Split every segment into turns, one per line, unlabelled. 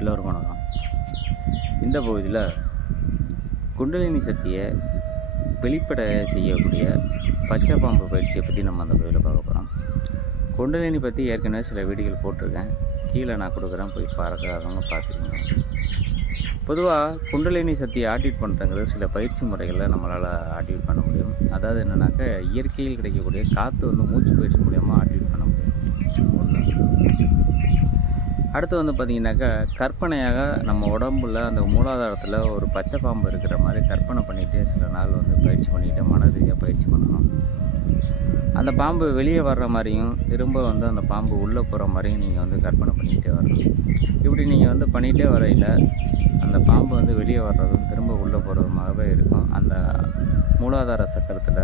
எல்லோருக்கும் வணக்கம் இந்த பகுதியில் குண்டலினி சக்தியை வெளிப்பட செய்யக்கூடிய பச்சை பாம்பு பயிற்சியை பற்றி நம்ம அந்த பகுதியில் பார்க்க போகிறோம் குண்டலினி பற்றி ஏற்கனவே சில வீடியோகள் போட்டிருக்கேன். கீழே நான் கொடுக்குறேன் போய் பார்க்காதவங்க பார்த்துக்கோங்க. பொதுவாக குண்டலினி சக்தியை ஆடிட் பண்ணுறங்கிறது சில பயிற்சி முறைகளில் நம்மளால் ஆடிட் பண்ண முடியும். அதாவது என்னென்னாக்கா இயற்கையில் கிடைக்கக்கூடிய காற்று வந்து மூச்சு பயிற்சி மூலியமாக ஆடிட் பண்ண முடியும் ஒன்று அடுத்து வந்து பார்த்திங்கனாக்கா கற்பனையாக நம்ம உடம்புல அந்த மூலாதாரத்தில் ஒரு பச்சை பாம்பு இருக்கிற மாதிரி கற்பனை பண்ணிகிட்டே சில நாள் வந்து பயிற்சி பண்ணிக்கிட்டு மன ரீதியாக பயிற்சி பண்ணணும். அந்த பாம்பு வெளியே வர்ற மாதிரியும் திரும்ப வந்து அந்த பாம்பு உள்ளே போகிற மாதிரியும் நீங்கள் வந்து கற்பனை பண்ணிக்கிட்டே வரணும். இப்படி நீங்கள் வந்து பண்ணிகிட்டே வரையில் அந்த பாம்பு வந்து வெளியே வர்றதும் திரும்ப உள்ளே போகிறதுமாகவே இருக்கும். அந்த மூலாதார சக்கரத்தில்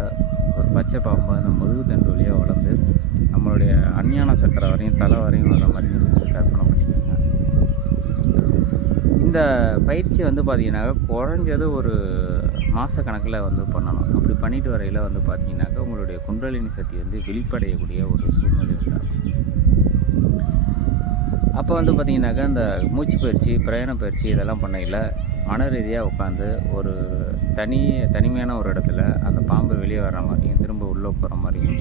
ஒரு பச்சை பாம்பு அந்த முதுகு தண்டு வழியாக வளர்ந்து நம்மளுடைய அஞ்ஞான சக்கரம் வரையும் தலை வரையும் வர மாதிரி கற்பனை இந்த பயிற்சி வந்து பார்த்தீங்கன்னாக்கா குறைஞ்சது ஒரு மாதக்கணக்கில் வந்து பண்ணணும். அப்படி பண்ணிட்டு வரையில் வந்து பார்த்தீங்கன்னாக்கா உங்களுடைய குண்டலினி சக்தி வந்து வெளிப்படையக்கூடிய ஒரு சூழ்நிலை அப்போ வந்து பார்த்தீங்கன்னாக்கா இந்த மூச்சு பயிற்சி பிரயாண பயிற்சி இதெல்லாம் பண்ணையில் மன ரீதியாக உட்காந்து ஒரு தனி தனிமையான ஒரு இடத்துல அந்த பாம்பு வெளியே வர்ற மாதிரியும் திரும்ப உள்ளே போகிற மாதிரியும்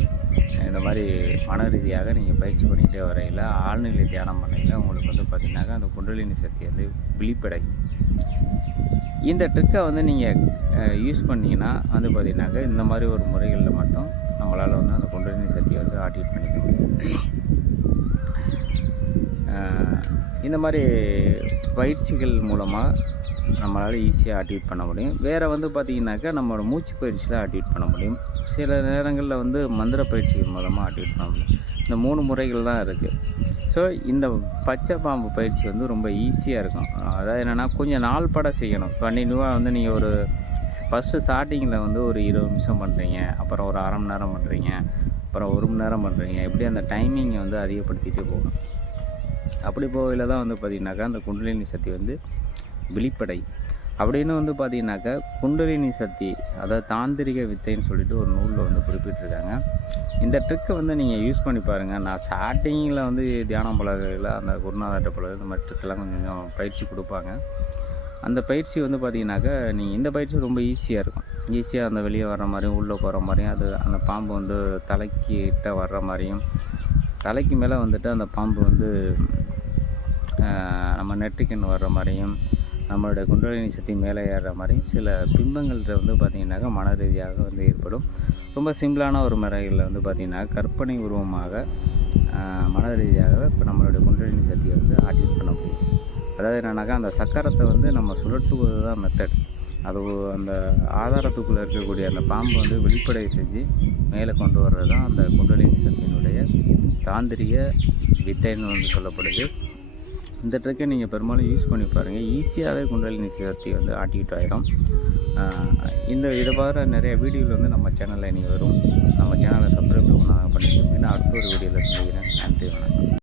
இந்த மாதிரி மன ரீதியாக நீங்கள் பயிற்சி பண்ணிக்கிட்டே வரையில் ஆழ்நிலை தியானம் பண்ணையில் உங்களுக்கு வந்து பார்த்திங்கனாக்கா அந்த குண்டலினி சக்தி வந்து விழிப்படையும். இந்த ட்ரிக்கை வந்து நீங்கள் யூஸ் பண்ணிங்கன்னா வந்து பார்த்திங்கனாக்கா இந்த மாதிரி ஒரு முறைகளில் மட்டும் நம்மளால் வந்து அந்த குண்டலினி சக்தியை வந்து ஆக்டிவேட் பண்ணிக்க முடியும். இந்த மாதிரி பயிற்சிகள் மூலமாக நம்மளால் ஈஸியாக ஆக்டிவேட் பண்ண முடியும். வேறு வந்து பார்த்திங்கனாக்கா நம்மளோட மூச்சு பயிற்சியில் ஆக்டிவேட் பண்ண முடியும். சில நேரங்களில் வந்து மந்திர பயிற்சிகள் மூலமாக ஆக்டிவேட் பண்ண முடியும். இந்த மூணு முறைகள் தான் இருக்குது ஸோ இந்த பச்சை பாம்பு பயிற்சி வந்து ரொம்ப ஈஸியாக இருக்கும். அதாவது என்னென்னா கொஞ்சம் நாள் பட செய்யணும். கண்டினியூவாக வந்து நீங்கள் ஒரு ஃபஸ்ட்டு ஸ்டார்டிங்கில் வந்து ஒரு இருபது நிமிஷம் பண்ணுறீங்க அப்புறம் ஒரு அரை மணி நேரம் பண்ணுறீங்க அப்புறம் ஒரு மணி நேரம் பண்ணுறீங்க இப்படி அந்த டைமிங்கை வந்து அதிகப்படுத்திகிட்டே போகணும் அப்படி போகையில் தான் வந்து பார்த்திங்கனாக்கா அந்த குண்டலினி சக்தி வந்து விழிப்படை அப்படின்னு வந்து பார்த்திங்கனாக்கா குண்டலினி சக்தி அதாவது தாந்திரிக வித்தைன்னு சொல்லிட்டு ஒரு நூலில் வந்து குறிப்பிட்டிருக்காங்க. இந்த ட்ரிக்கை வந்து நீங்கள் யூஸ் பண்ணி பாருங்கள் நான் ஸ்டார்டிங்கில் வந்து தியானம் பலகையில் அந்த குருநாதட்ட பலகை இந்த மாதிரி ட்ரிக்கெல்லாம் கொஞ்சம் பயிற்சி கொடுப்பாங்க. அந்த பயிற்சி வந்து பார்த்திங்கனாக்கா நீங்கள் இந்த பயிற்சி ரொம்ப ஈஸியாக இருக்கும். ஈஸியாக அந்த வெளியே வர்ற மாதிரியும் உள்ளே போகிற மாதிரியும் அது அந்த பாம்பு வந்து தலைக்கிட்ட வர்ற மாதிரியும் தலைக்கு மேலே வந்துட்டு அந்த பாம்பு வந்து நம்ம நெற்றிக்கண் வர்ற மாதிரியும் நம்மளுடைய குண்டலினி சக்தி மேலே ஏறுற மாதிரியும் சில பிம்பங்கள்கிட்ட வந்து பார்த்திங்கனாக்கா மன ரீதியாக வந்து ஏற்படும். ரொம்ப சிம்பிளான ஒரு முறைகளில் வந்து பார்த்திங்கன்னா கற்பனை உருவமாக மன ரீதியாக இப்போ நம்மளுடைய குண்டலினி சக்தியை வந்து ஆக்டிவேட் பண்ண முடியும். அதாவது என்னென்னாக்கா அந்த சக்கரத்தை வந்து நம்ம சுழற்றுவது தான் மெத்தட் அது அந்த ஆதாரத்துக்குள்ளே இருக்கக்கூடிய அந்த பாம்பை வந்து வெளிப்படை செஞ்சு மேலே கொண்டு வர்றது தான் அந்த குண்டலினி சக்தியினுடைய தாந்திரிய வித்தைன்னு வந்து சொல்லப்படுது. இந்த ட்ரிக்கை நீங்கள் பெரும்பாலும் யூஸ் பண்ணி பாருங்கள் ஈஸியாகவே குண்டலினி சக்தி வந்து ஆட்டிக்கிட்டு ஆகிடும் இந்த இதை பாரு நிறைய வீடியோவில் வந்து நம்ம சேனலில் இனி வரும். நம்ம சேனலை சப்ஸ்கிரைப் பண்ண பண்ணிட்டு அடுத்த ஒரு வீடியோவில் சந்திக்கிறேன். நன்றி வணக்கம்.